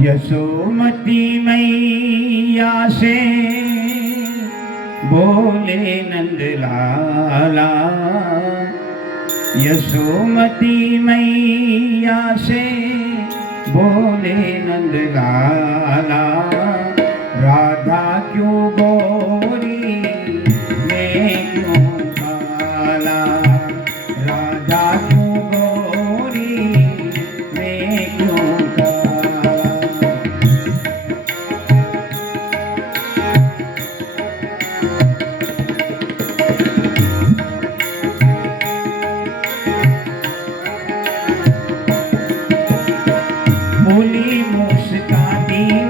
यशोमती मैया से बोले नंद लाला। यशोमती मैया से बोले नंद लाला। राधा क्यों गोरी बोली मुस्काती मैया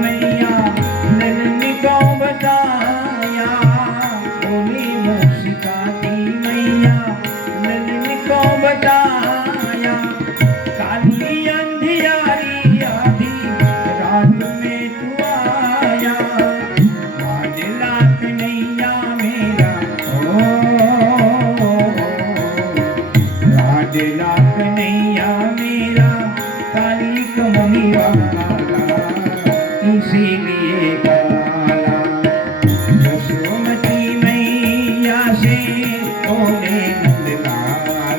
मैया से बोले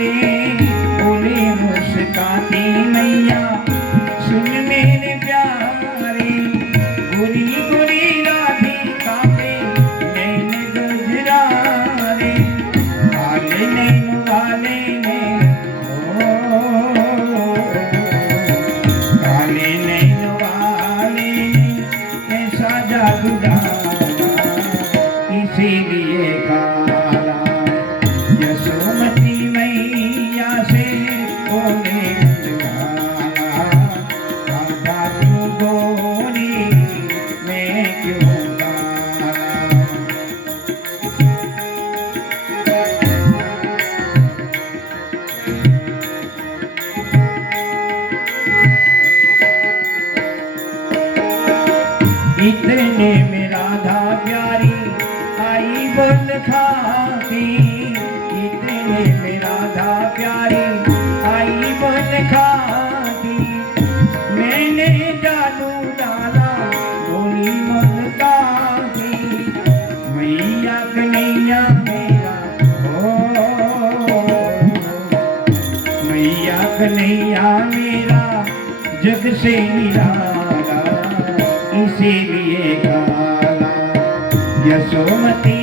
प्यारे बोले मुस्काती मैया सुन मेरे प्यारे गोरी गोरी राधे काते नैन गजरा रे वाले नैन वाले ने ओ काले इतने में राधा प्यारी आई बोल खाती। इतने में राधा प्यारी आई बोल खाती। मैंने जादू डाला, बोली ममता की मैया कन्हैया मेरा मैया कन्हैया मेरा, जग से निराला इसीलिए कमाला यशोमती